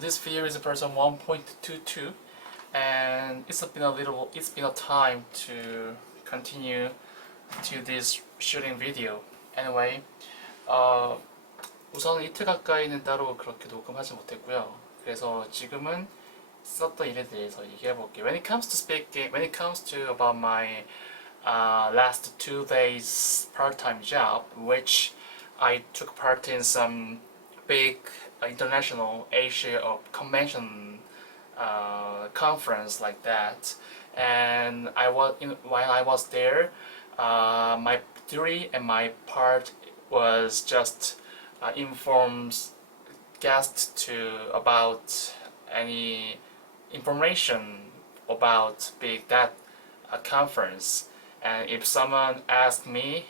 This video is version 1.22, and it's been a time to continue to this shooting video. Anyway, 우선 이틀 가까이는 따로 그렇게 녹음하지 못했고요. 그래서 지금은 썼던 일에 대해서 얘기해 볼게요. When it comes to speaking, when it comes to about my last 2 days part-time job, which I took part in some big international Asia convention conference like that, and while I was there, my theory and my part was just informs guests about any information about that conference, and if someone asked me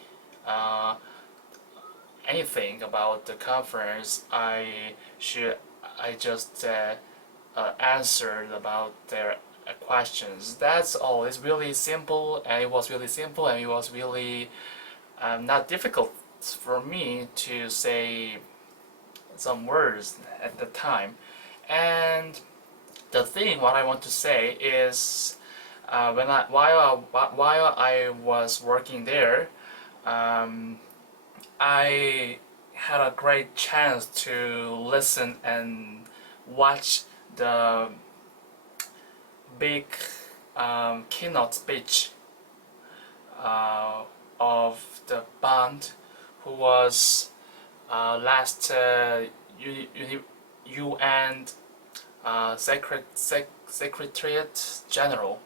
anything about the conference, I just answered about their questions. That's all. It's really simple, and it was really simple, and it was really not difficult for me to say some words at the time. And the thing what I want to say is while I was working there, I had a great chance to listen and watch the big keynote speech of the band who was last UN Secretariat General,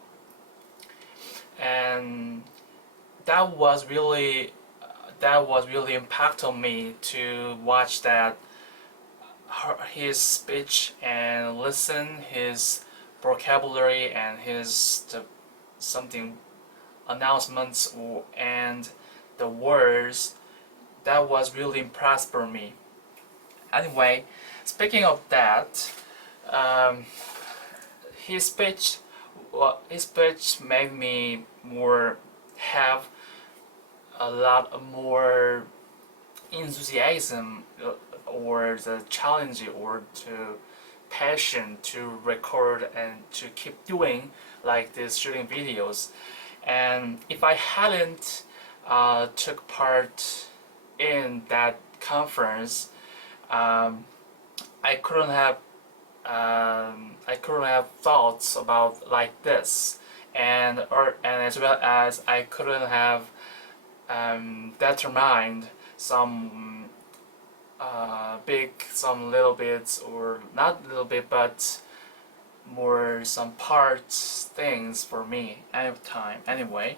and that was really impact on me to watch his speech and listen his vocabulary and his something announcements and the words. That was really impressed for me. Anyway, speaking of that, his speech made me have a lot more enthusiasm or the challenge or to passion to record and to keep doing like these shooting videos. And if I hadn't took part in that conference, I couldn't have thoughts about like this, and as well as I couldn't have determined some some little bits, or not little bit, but more some parts things for me at the time. Anyway,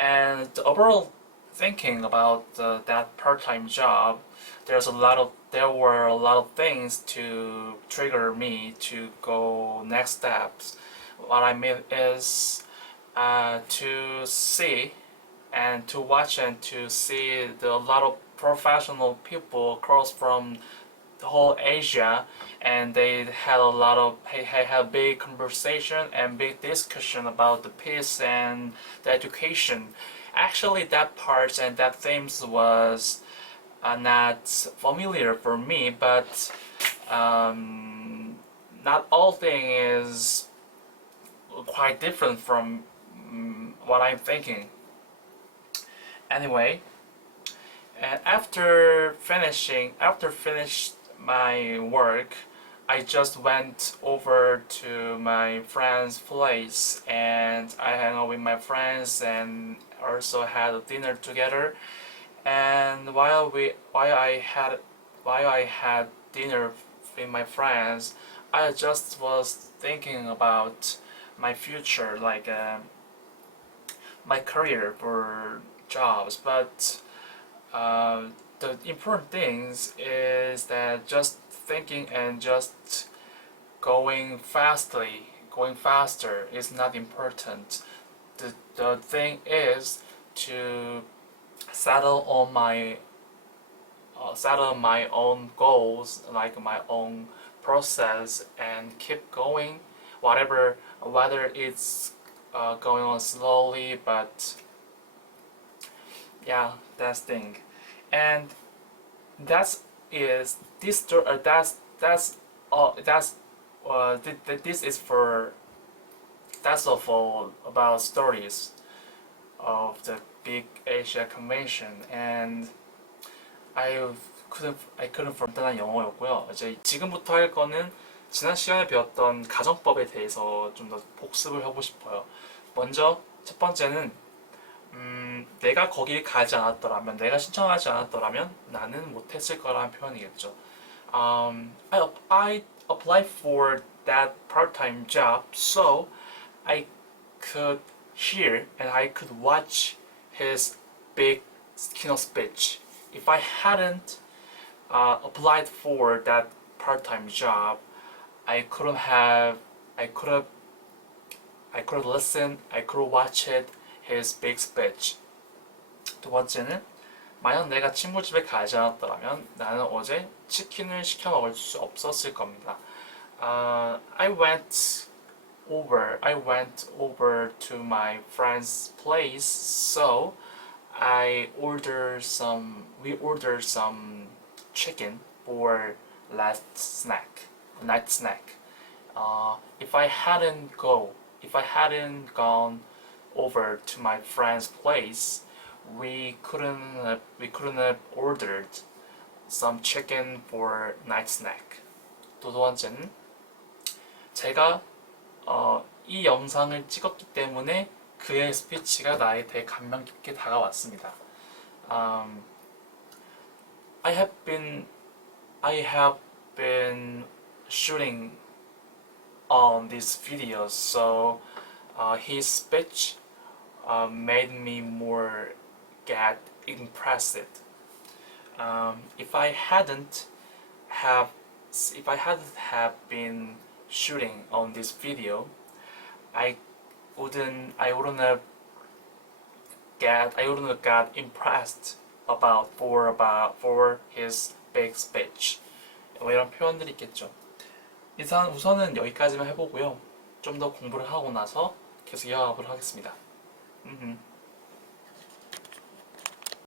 and the overall thinking about that part-time job, there were a lot of things to trigger me to go next steps. What I mean is to see and to watch and to see a lot of professional people across from the whole Asia, and they had a big conversation and big discussion about the peace and the education. Actually, that part and that themes was not familiar for me, but not all thing is quite different from what I'm thinking. Anyway, and after finished my work, I just went over to my friend's place, and I hang out with my friends and also had a dinner together. And while I had dinner with my friends, I just was thinking about my future, like my career for jobs. But the important things is that just thinking and just going faster is not important. The thing is to settle my own goals, like my own process, and keep going, whether it's going on slowly, but yeah, that's thing. And that's this is for that's all about stories of the big Asia convention, and I couldn't 간단한 영어였고요. 이제 지금부터 할 거는 지난 시간에 배웠던 가정법에 대해서 좀 더 복습을 하고 싶어요. 먼저 첫 번째는 내가 거길 가지 않았더라면, 내가 신청하지 않았더라면 나는 못했을 거라는 표현이겠죠. I applied for that part-time job so I could hear and I could watch his big keynote speech. If I hadn't applied for that part-time job, I could have listened, I could watch it, his big speech. 두 번째는 만약 내가 친구 집에 가지 않았더라면 나는 어제 치킨을 시켜 먹을 수 없었을 겁니다. I went over to my friend's place, so we ordered some chicken for night snack. If I hadn't gone over to my friend's place, we couldn't have ordered some chicken for night snack. 또 두 번째는 제가 이 영상을 찍었기 때문에 그의 스피치가 나에 대해 감명 깊게 다가왔습니다. I have been shooting on this video, so his speech made me more get impressed. If I hadn't have been shooting on this video, I wouldn't have got impressed for his big speech. 뭐 이런 표현들이 있겠죠. 우선은 여기까지만 해보고요. 좀 더 공부를 하고 나서 계속 이어가도록 하겠습니다.